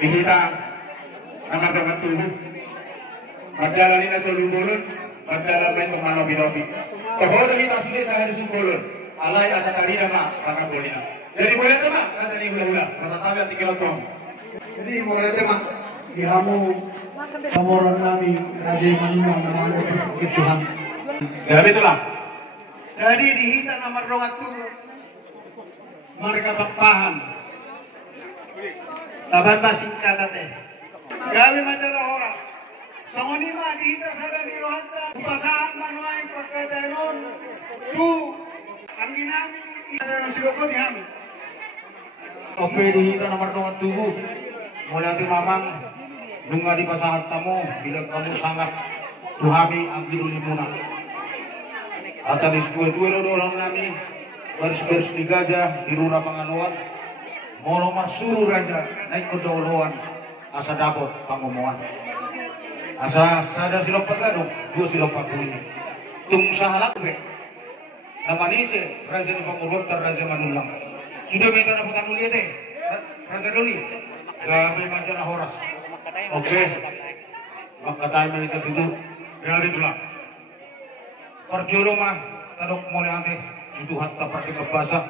dihita nama dengan tubuh magdalani na sa lubulon magdalabay itong mga binobi tohodo kita sulit sa hari sungkulon alay asa tarina ma pakabolina jadi boleh tema kata ni hula-hula rasa tabi at ikilotong jadi boleh tema dihamu pamoran kami Raja Manimang nama Tuhan ya itulah jadi dihita nomor 2 marga Pakpahan laban basingkat ate gawi majalah horas sangoni ma dihita sada ni rohata upasaan manuain pagkadanon tu ang ginami ita na siloko di hami ope dihita nomor 2 mulai di mamang nunga di pasahat tamu bila kamu sangat tuhami ang ginulimuna atanis dua-dua orang nami bersih di gajah di runa panganuan molo masuru raja naik ke dauluan asa dapot pangomongan asa sada silop pagado dua silop paguli tung sahalat be namanise raja ni pangurut raja manulang sudah minta dapat anuli teh raja duli gabe majalah horas oke maka tayo malika dito dari itulah perjolo mah tadok mulai ante itu hatta parti kebasa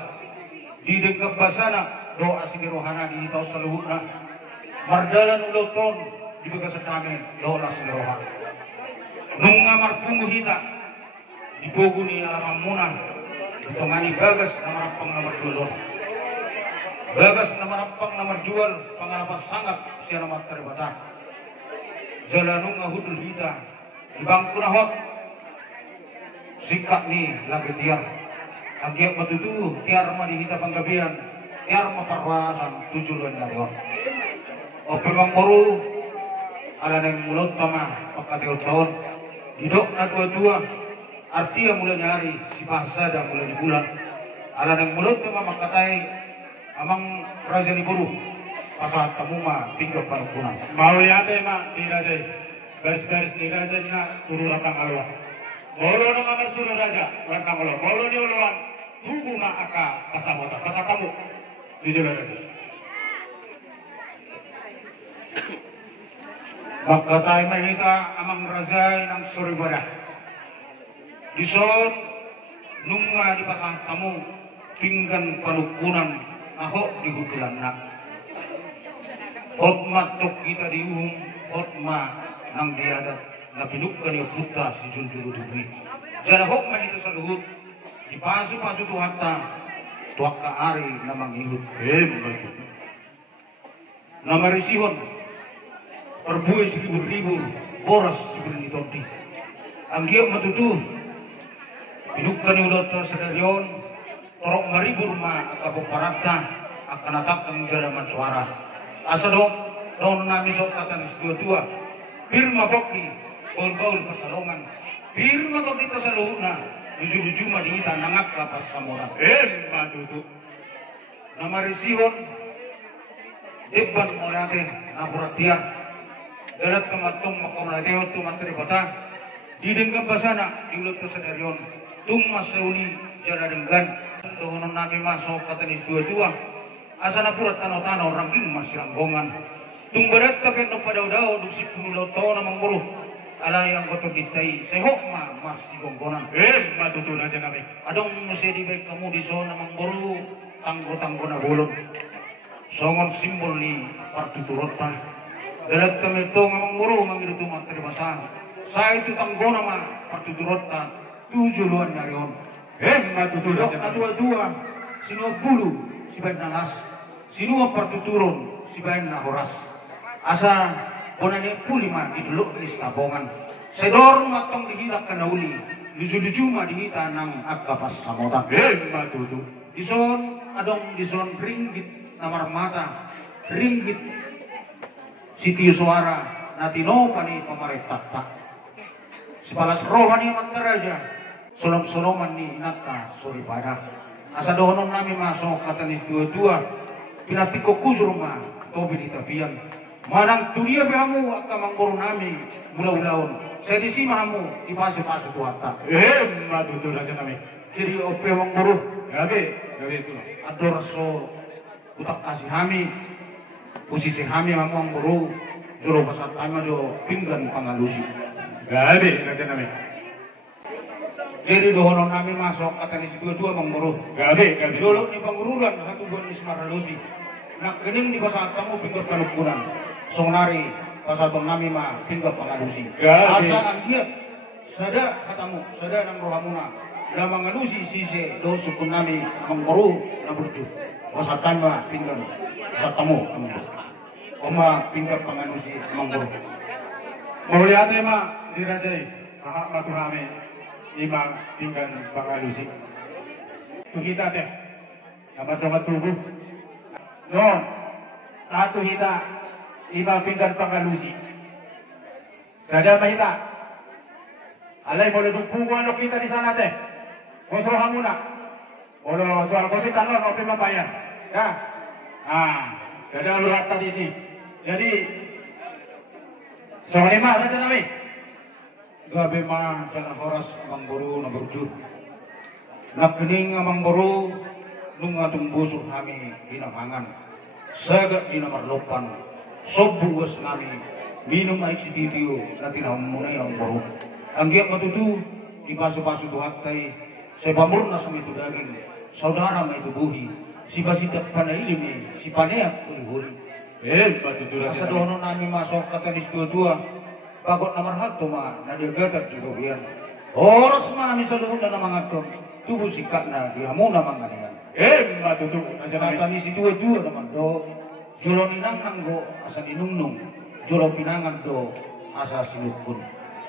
di dengkap basana doa sini rohana di tau saluhuna mardalan uloton di bekas setame doa sini rohana nunga marpungu hita di boguni alamam munang ditongani bagas namarampang nomor dulon bagas namarampang nomor jual pangalapas sangat siya nomor teribata jalanunga hudul hita di bangku nahot sikap ni lagi tiar agiat matutu tiar ma dihita panggabian tiar ma parwasan tujuan dari orang ope bang baru ala neng mulut tama pakateo tahun hidok na dua-dua artinya mulai nyari si bahasa dan mulai di bulan ala neng mulut tama makatai amang raja ni buru pasahat tamu ma pinggap panukunan mau lihat ma di raja garis-garis di raja na turu lapang alwa bolo na mamar suruh raja langkang olo bolo ni oloan tubuh na aka pasamota pasatamu jujur raja maka tayo mahita amang razay ng suribadah dison nunga di pasang tamu pinggan panukunan naho di hukulan na hotma tok kita diuhum hotma nang diadat na pinukkan yung puta si Junjuru Tubi jana hok mahita sa luhut di pasu-pasu tuhatta tuwak ka ari na manghihut na marisihon perbuay 1,000 boras si Bernitondi ang giyok matutu pinukkan yung loto sa daryon torok maribur ma akapaparagta akanatak ang jalaman suara asa doon namin sok katanis dua-dua pirma boki baul-baul pasalongan pirma to dito sa luhuna luju-luju madingita nangak kapas samora matutu na marisihon deban mo natin na buratiya dalat tumatong makomulateo tumatri bata didenggang basana diulut ke senarion tung masauli jara denggan dohonon namin masuk katanis dua-dua asana purat tano-tano rangging masyanggongan tung berat tapi no padaw-daw dusip pumuloto namang buru ala yang kotor ditai sehok ma marsi gonggonan matutu na dyan namin adong musedi baik kamu di zona namang buru tanggo-tanggo na bulon songon simbol ni partiturota dalat kami to ngamang buru mangirutu materibata sa itu tanggo nama partiturota tujuan na yon matutu na dyan namin dua-dua sinuwa bulu si bayan nalas sinuwa partituron si bayan na horas asa bonanya pulima di dulu di tabongan sedor matong dihilak ka nauli luju-luju ma dihita ng agkapas samota matutu dison adong dison ringgit namar mata ringgit sitio suara natino pa ni pamaretakta si palas rohani magkaraja solom-soloman ni inata suripada asa dohonon namin masok katanis dua-dua pinatiko kujurma tobi di tapian manang dunia bihamu akamang boro nami mula-ulaon saya disimahamu ipasi-pasi tuwata matutu na dyan namin jadi ope wang boro gabi itu lah ador so utak kasih hami posisi kami mamang buru jolo pasat tama jo pinggan pangalusi. Gabi raja nami. Jadi dohonon kami masuk katanis dua mangmuru. Gabi. Dulu di pangururan satu bulan di Semaralusi. Nak kening di pasat tamu pinggan panukunan. Songnari pasat nami mah pinggan pangalusi. Gabi. Asa anggiat sada katamu sada nang rohamuna. Lamang ngalusi sise do sukun nami mangmuru na burju. Pasat tama pinggan pasat tamu mangmuru. Oma pinggan pangalusi mangmuru. Mauliate ma dirajai kahak maturame imang pinggan pangalusi. Tuhita teh nama tubuh. No, satu hita imang pinggan pangalusi. Sada mahita. Alay boleh dukungan kita di sana teh. Kosro hamuna. Bolo soal covid tanor opi mabayar. Ya. Sada luhat tadi sih. Jadi so lima raja nami. Gabi mah jana horas mangburu na berju. Nakening mangburu nung atung busuk kami dinamangan. Sagat dinamarlopan. Sobuwas nami minum air sititio na tinamunay ang buru. Ang giyak matutu ipaso-paso duhatay sa pamurna sa may daging. Saudara may tubuhi. Si basitak panailim ni si paneak uli-huli. Matutu raja Sa nami. doon namin masok katanis dua-dua. Bagot na marhat to ma, nadiagatat di gobyerno. Oras mami sa doon na mga to, tubo sikat na, di amo na mga niyan. Matutu raja nami. Katanis si dua-dua naman do, julo ninang go, asa ninungnung, julo pinangan do, asa sinupun.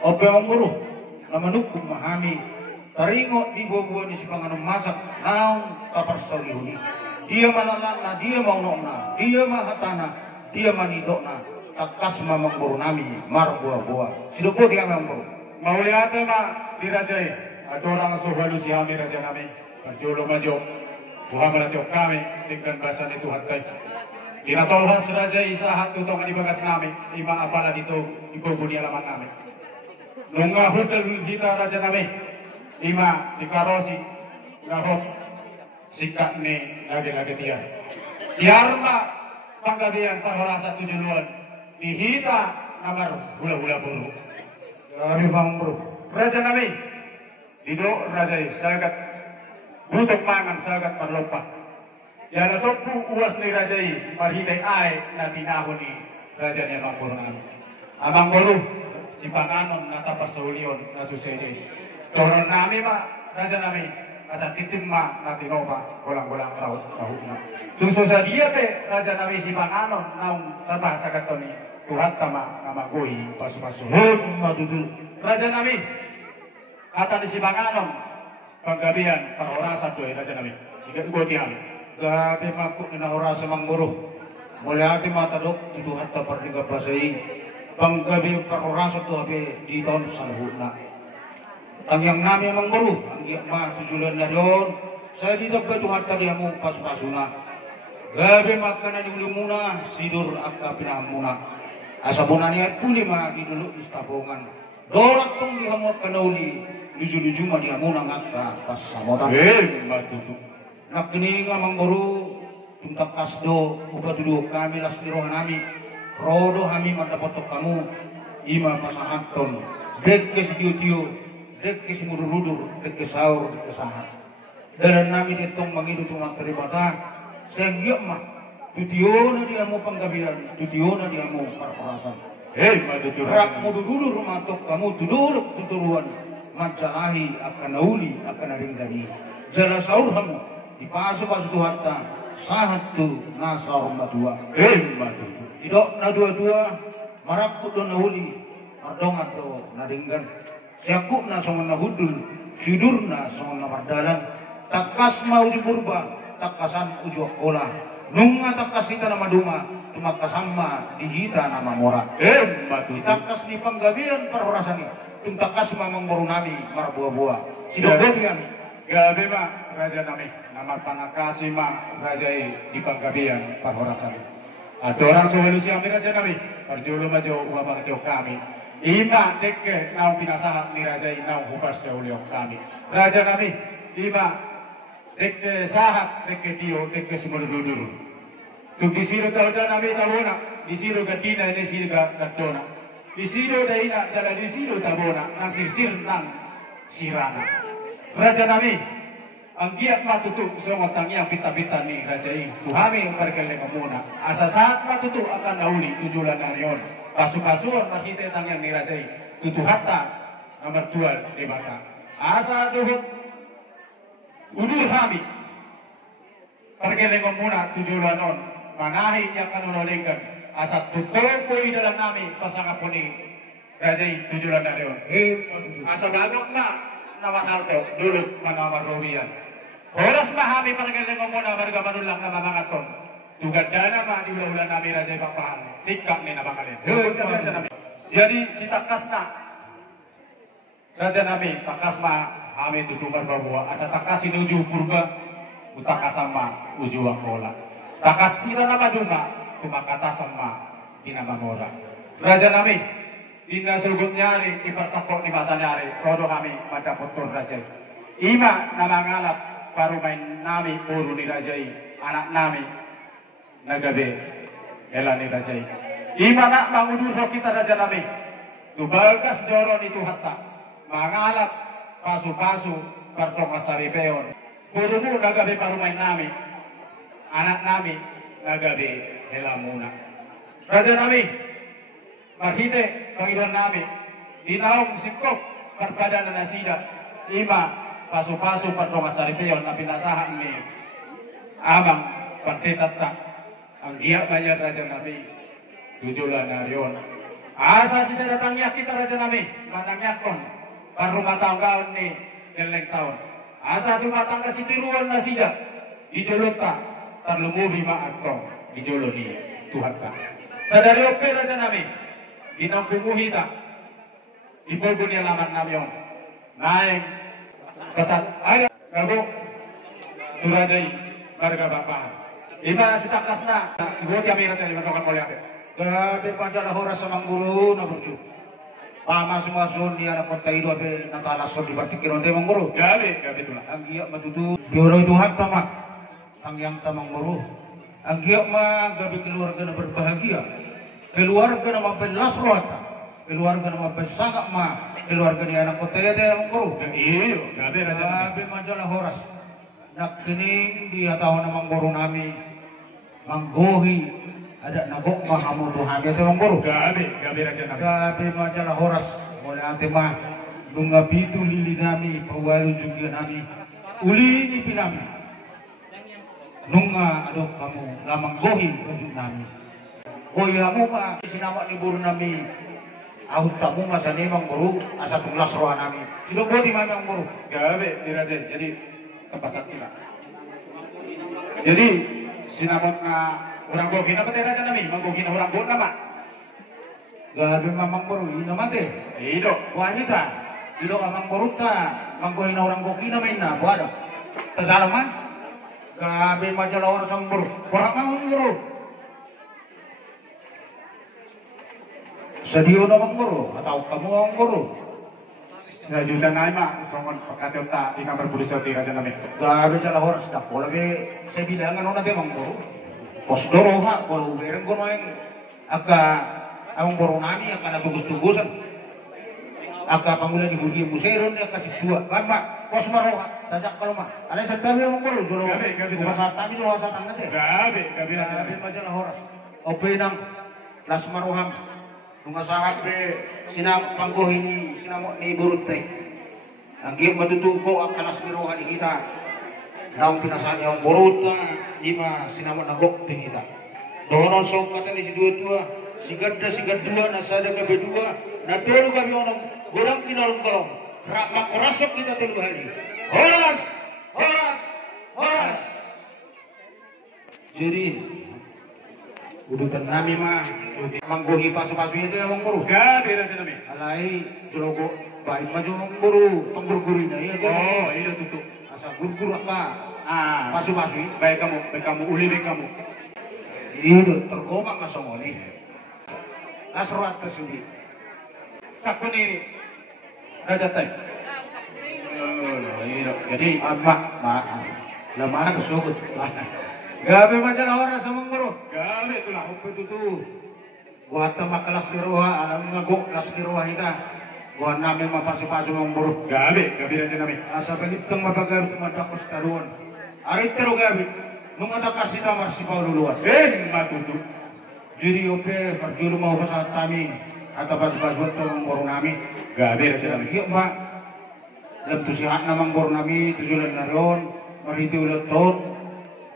Ope ang guru, na manukum mahami, taringo di bubuan ni si panganong masak, naong tapar sa lihuni. Dia malalan na, dia maunok na, dia mahatana, dia manidok na, takas mamang nami mar buah-buah. Sinupo dia mamang. Mauliate ma dirajai adorang sohalu si kami raja nami. Perjulo majo Muhammad atiok kami dengan bahasa itu hatai. Kinatolhas rajai isahat tutong adibagas nami. Ima apala dito ibubuni alamat nami. Nunga hotel kita raja nami. Ima dikarosi ngahok sikat ni lagi-lagi tiar. Tiarma panggabian tahorasa tujuan. Dihita namar hula-hula buru. Kami mamang. Raja nami. Dido rajai sagat butok mangan sagat parlompat. Jana sopu uas ni rajai marhitai ay na tinahon ni raja ni Amang Boro nami. Amang Boro si panganon na tapasulion na susede. Toron nami ma raja nami asa titim ma na tinopa golang-golang raut na. Tungso sa dia pe raja nami si panganon naung tapa sagat ni Tuhan tama namagoy pasu-pasu. Madudul. Raja nami kata ni si panganon panggabihan parorasan doy raja nami. Ikat ugoti kami. Gabi makuk ni nahora sa mangguro. Mula ati matadok itu hatta perdiga pasai. Panggabi parorasan to abe di tahun sanahuna. Ang yang nami mangguro, ang giyak ma tujulan na yon. Saya di dapat itu hatta dia mo pas-pasuna. Gabi makana ni ulimuna sidur akka pinamuna. Asa bunaniat puli ma di dulu di stabongan. Dorat tong di hamot kanauli. Luju-luju ma di hamuna ngakka pas samotan. Matutu. Nak kini nga mangguru tuntak kasdo upa tuduh kami las niroh nami rodo kami madapotok kamu ima pasangaton dek ke sitiu-tiu dek ke simudur-udur dek ke sahur dek ke sahar dalam nami ditong mangidu tumak teribata segiak mah tutio na dia mau panggabian tutio na dia mau parparasan Matutu. rak mudur-udur matok kamu tuduruk tuturuan majalahi akan nauli akan naringgani jala sahur kamu dipasu-pasu hatta sahat tu nasar madua. Matutu. Idok na dua-dua marakut do nahuli mardongat do nadinggan. Siakuk na songon nahudul sidur na songon namardalan takas mau jupurba takasan ujo kola nunga takas ita nama duma tumakasama dihita nama mora. Matutu. Takas ni panggabian parorasani tung takas mamang borunami marbuah-buah. Sidogoti kami. Gabi ma raja nami nama panakasi ma rajai di panggabian parhorasan. Adorang sohalusi kami raja nami perjulo majo uama atiok kami. Ima dekke nau pinasahat ni rajai nau hupas dahulu kami. Raja nami ima dekke sahat dekke tio dekke simuludur. Tuk disiro daw nami tabona, disiro gatina disiro gatona. Disiro daina jala disiro tabona, nang sirsir nang sirana. Raja nami, ang giyak matutu sa mga tangyang pita-pita ni Raja I. Tuhami ang pargaling muna. Asa saat matutu akan nauli tujulan na riyon. Pasu-pasuan makita tangyang ni Raja I. Tutuhata nomor 12 di bata. Asa tuhut udur hami. Pargaling muna tujulan nun. Manahin niya kanunolingkan. Asa tutulong po dalam nami pasangapon ni Raja I. Tujulan na riyon. Asa bagok na nawakal to, dulot mga maruwian. Oras mahami paragaling mo muna, marga manulang na mga ton. Tugad dana ma, di ulan namin Raja I papahan. Sikap ni nabakalin. Jadi si takas na. Raja namin, takas ma, kami tutumar babuwa. Asa takas sinuju purga, utakas sama ujuang bola. Takas sila na maduma, tumakata sama dinamamora. Raja namin, dinasulgot nyari, ipertakok ni mata nyari, rodo kami madapot tur Raja I. Ima na mangalap, parumain nami puro ni Raja I. Anak nami, nagabi, ela ni Raja I. Ima na manguduro kita Raja nami. Tubalgas joro ni Tuhata. Mangalap, pasu-pasu, partong asaripeon. Puro mo nagabi parumain nami. Anak nami, nagabi, ela muna. Raja nami, Marhite, Panginoon namin, dinaong sikop, parpada na nasida, ima, paso-paso patong asaripeyon na pinasahan ni amang partitata, ang giyak banyak Raja namin, tujulan na riyon. Asa si sadatangnya kita Raja namin, manangyakon, parumah taong gaon ni Neleng taon. Asa tumatang si tiruan na sida, dijulot ta, tarlumubi maagtong, dijulot ni Tuhan ta. Sadari ope Raja namin, Inampumuhi ta, ibogo niya laman namin yung naing kasat ay gago turajay marga bapahan. Iba si takas na ibo kami Raja I matokan mo lihat. Gabi panjala horas sa mangguru na burcu. Pamas-masun niya na kontaido abe natalason di partikiron de mangguru. Gabi tulah. Ang giyak matutu bioro Tuhan tama. Ang yang tamang muru. Ang giyak ma gabi keluarga na berbahagia. Keluarga na mabelas rota, keluarga na mabesagak ma, keluarga ni anak kota ya yang guru. Iyo, gabi Raja. Gabi majalah horas. Nakining di tahun namang guru nami, manggohi ada nabok mahamu Tuhan ya yang guru. Gabi Raja nami. Gabi majalah horas, oleh ante ma, nunga bitu lili nami, pawalu juga nami, uli ni pinami. Nunga adok kamu, lamang gohi tujuh nami. Oh iya mo ma, sinama ni guru nami, ahut tamu masa ni mang guru, asa tunglas roa nami. Sino ko di mami ang guru? Gabi di Raja, jadi tepasan kita. Jadi sinamot na orang gogi na pati Raja nami, manggogi na orang gogi naman. Gabi mamang guru, ino mate. Ido. Wahita, ilo amang guru ta, manggohi na orang gogi namin na, buada. Tadalaman, gabi majalah orang sang guru, orang mang guru. Sadio na mang guru, atau kamu ang guru. Najutan na ima, songon pagkatiw ta, di kamar pulis di Raja nami. Gabi jalah horas dah, pola be saya bilang ano na mang guru. Pos doro ha, kalau bereng kono yang ang guru nami akan tugus-tugusan. Aka pangulan di hudi museron dia kasih dua, kan pak? Pos maroha, tajak kalau mah. Ada setabi ang guru, jolo. Gabi. Masa tabi jolo sa tangan teh. Gabi Raja Gabi nami. majalah horas. Ope nang las maroham. Nunga sahat be sinam panggohi ni sinamot ni burut teh. Ang giyok matutuko ang kalas ni roha ni kita. Naong pinasani ang burut ta, ima sinamot na gok teh kita. Donon sok kata ni si dua-dua, si gadda na sada gabi dua, na telu gabi onong gorang kinol kolong. Rak makrasok kita telu hari. Horas. Jadi udutan nami mah manggohi pasu-pasu itu yang guru. Gabi Raja nami. Alai jologo baik maju guru pengguru-guru ini ya kan. Oh, iya tutup. Asa guru apa? Ah, Pasu-pasu. baik kamu, uli baik kamu. Iya tergomak kasongoni. Asrat tersudi. Sakun ini Raja Tay. Iya, jadi Amma lemah kesugut. Gabi majalah oras sa mga bro. Gabi ito lang. Opo tutu. Buhat na makalas diruha, alam nga go, las diruha ita. Buhat namin mapasipaso mga bro. Gabi na dyan namin. Asa balitang mapagabit madakos taruan. Arit tero gabi. Nung matakas ita marsi paululuan. Matutu. Jadi ope perjulu mau pasat kami atau pas-paswat tolong boro nami. Gabi na dyan namin. Iya mbak. Dalam tu sihat namang boro nami tujulan naron mariti ulat tot.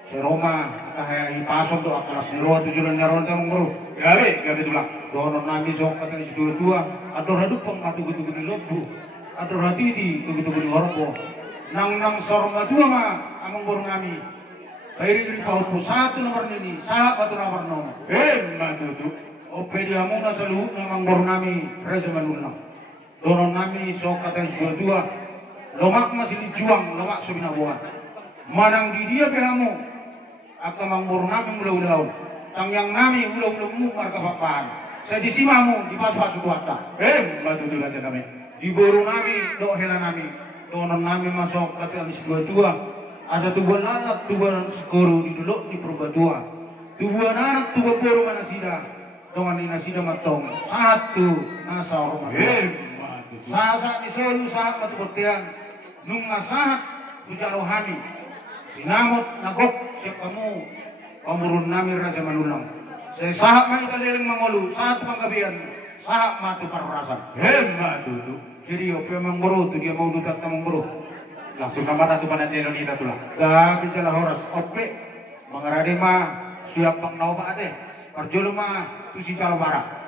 Si Roma kaya ipasok do akalas ni Roma tujulan naron tamang bro. Gabi ito lang. Doon nami sok katalis dua-dua. Ador haduk pang matugu-tugu ni lobu. Ador hadidi tugu-tugu ni horpo. Nang sorma dua ma amang boro nami. Kairi paupo satu nomor ini, sahab atau nomor nom. Matutu. Ope dia muna sa luhut ng mga boro nami, reza manulang. Doon nami sok katalis dua-dua. Lomak masih dijuang, lomak subinabuan. Manang di dia pehamu, akan mga boro nami ulaw-ulaw. Tangyang nami ulaw-ulaw mo marka papaan. Sa disimamu, di pas-pas uwata. Matutu na dyan namin. Di boro nami, do hela nami. Doon nami masok katalis dua-dua. Asa tubuan anak tubuan sekoro di dulu di perbadua. Tubuan anak tubuan boro manasida. Dengan inasida matong. Satu nasa orang Matutu. Saat disolu saat matukotian. Nung nasahat puja rohani. Sinamot nagok siya kamu. Pamurun namin rasa manulang. Sa sahat man ikaliling mangulu. Saat panggabian. Sahat matu parurasan. Matutu. Jadi ope mangboro tu dia mau dutat na mangboro. Langsung naman nato panatelo nila tulang. Gabi jala horas ope mga rade ma siap pang nauba ate. Parjolo ma tu si calabara.